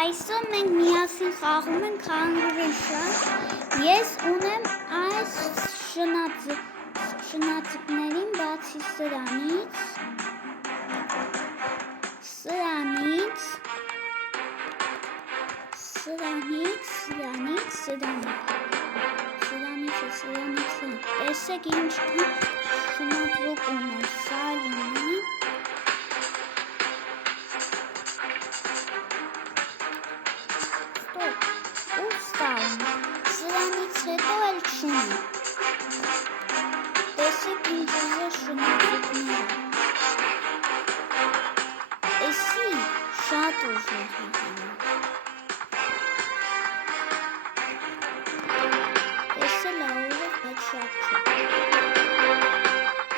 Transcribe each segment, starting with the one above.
Այսօր մենք միասին խաղում ենք Hungry-Shark։ Ես ունեմ այս շնաձկներին բացի սրանից տեսեք ինչքան շնաձուկ ունեմ, սալինի Սրանից հետո էլ չունի, տեսեք ինչ ուզե շնաձկները, էսի շատ ուզեղ հիգանը, էսի լավ ուզեղ, բայց շատ չէ,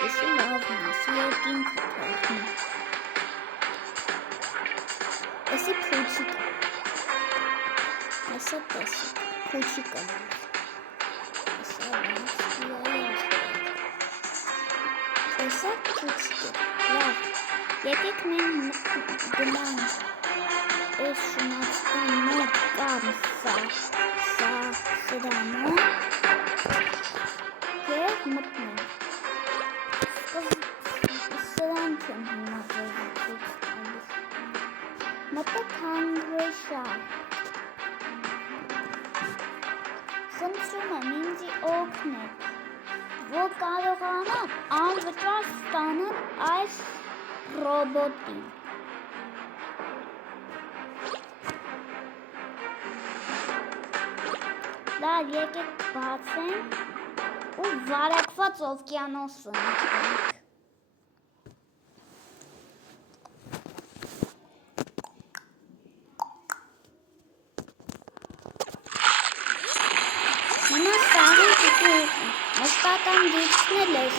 էսի լավն ասի երկինքը թողնի, էսի փուչիկը, այսա տեսեք, փուչիկը Տեսեք փուչիկը, լավ, եկեք մենք գնանք այս շնաձկան մոտ կամ սրանով և մտնենք, սրանք եմ հիմա ձեզից տալիս, մտեք Hungry-Shark, խնդրում եմ ինձ օգնեք, որ կարողանամ անվճար ստանալ այս ռոբոտին։ Լավ, եկեք բացենք ու վարակված օվկիանոսը ընկնենք։ Հիմա սաղին կուտուր մշտական դիքնել ես։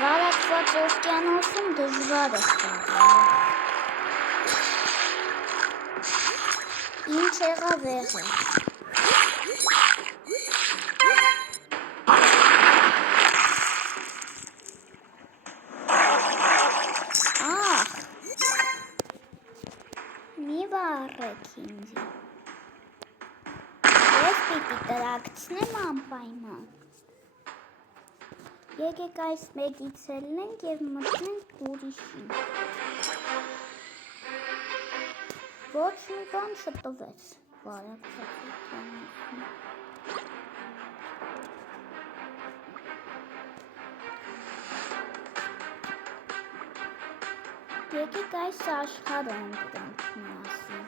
Վարակված օվկիանոսում դժվար է խաղալ։ Ինչ եղավ եղավ։ Մի վարեք ինձի։ Ես պիտի տրակցնեմ անպայման։ Եկեք այս մեկից ելնենք և մտնենք ուրիշին։ Ոչ մի բան չտվեց վարակված օվկիանոսում։ Եկեք այս աշխարհը ընտրենք միասին։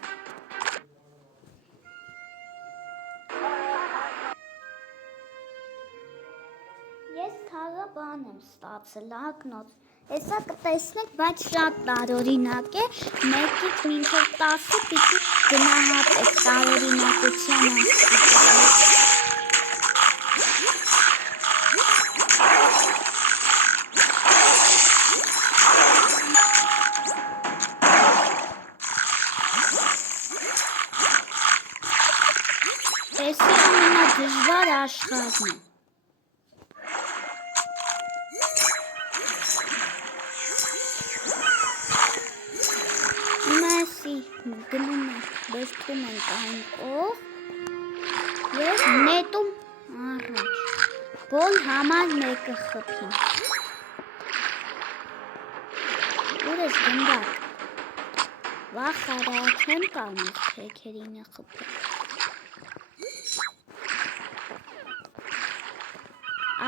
Ես թաղը բան եմ ստացել, ակնոց։ Հեսա կտեսնեք, բայց շատ տարօրինակ է, 1-ից մինչև 10-ը պիտի գնահատեք տարօրինակության աստիճանը։ Էսի ամենադժվար աշխարհն է։ Հիմա էսի գնում ենք, բերդում ենք այն կող և նետում առաջ, որ համար մեկը խփին։ Ուր ես գնդակ, վախ արա չեմ կարող թեքերին է խփել։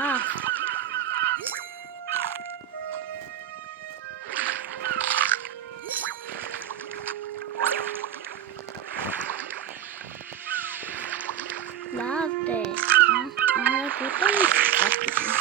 Ահ, լավ դե, արագոտը ինչ կապիտին։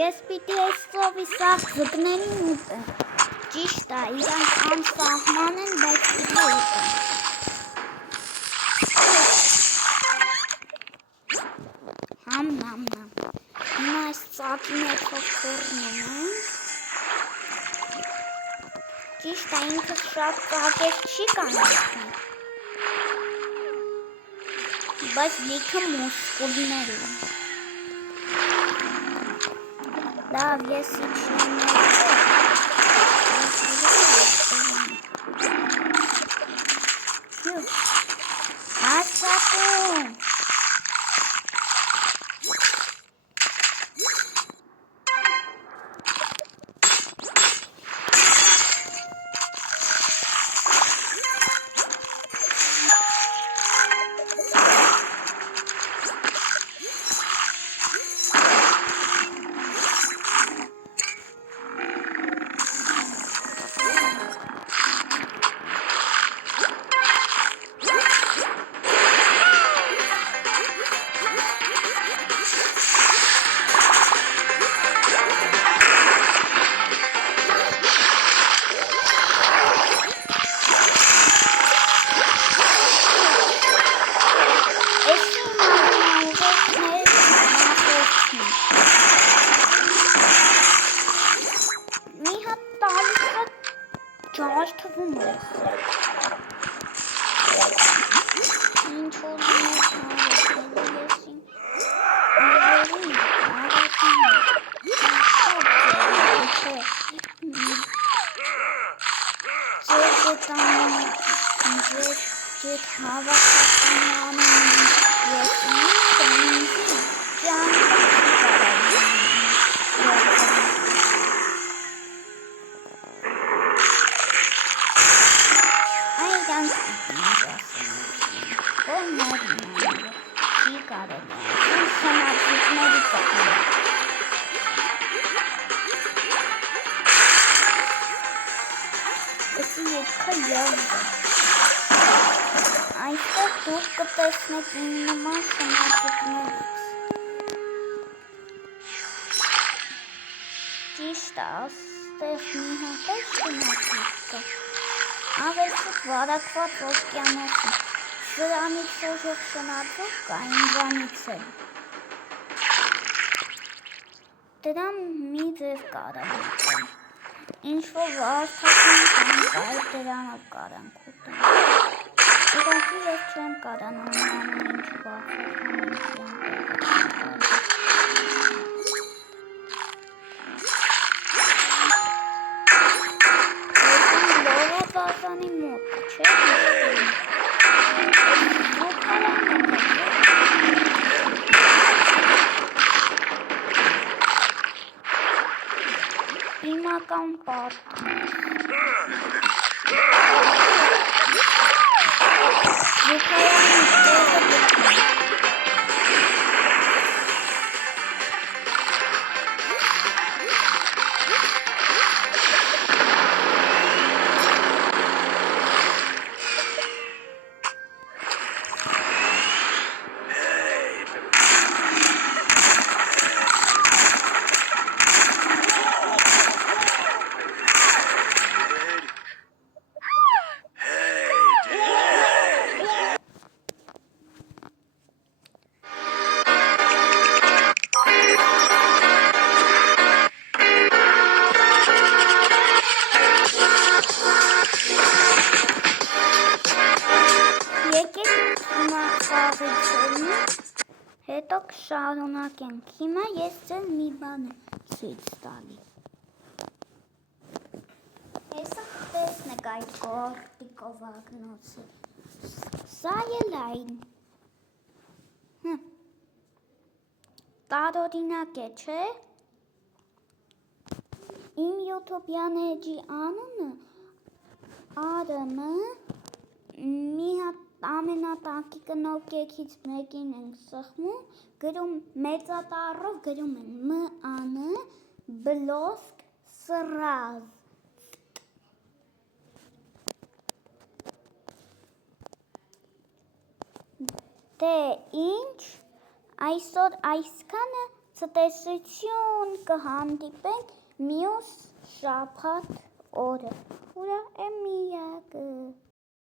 Ես պիտի այս ծովի սաղ ձկներին ուտեմ։ Ճիշտ է, իրանք անսահման են, բայց պիտի ուտեն։ Համ։ Հիմա այս ծակի մեջով թողնում ենք։ Ճիշտ է, ինքս շատ ծակեր չի կանեցնի, բայց լիքը մուսկուլներ են։ Լավ, ես իջնեմ ներքև։ Հացակում։ Այստեղ դուք կտեսնեք իմ նման շնաձուկներից։ Ճիշտ է, աստեղ մի հատ է շնաձուկ կա։ Ավելցուկ վարակված օվկիանոսում։ Սրանից ուժեղ շնաձուկ կա ինձանից էլ։ Դրան մի ձև կարանք ուտեն։ Ինչ-որ վարդակին կամ դրանով կարանք ուտեն։ Ուղղակի ես չեմ կարանում ամեն ինչ բարձրացանի մոտ, չէ՞։ Հիմական պարտն է։ Զուգարանի տեղը դեպքում։ Հետո կշարունակենք, հիմա ես ձեզ մի բան եմ ցույց տալի։ Հեսա տեսնեք այդ գորտիկով ագնոցը, սա էլ այն, տարօրինակ է, չէ՞։ Իմ յութուբյան էջի անունը ԱՐՄ մի հատ ամենատանկի կնոպկեքից մեկին ենք սխմում, գրում մեծատառով գրում են ՄԱՆ բլոսկ սրազ։ Դե ինչ, այսօր այսքանը, ցտեսություն, կհանդիպենք մյուս շաբաթ օրը։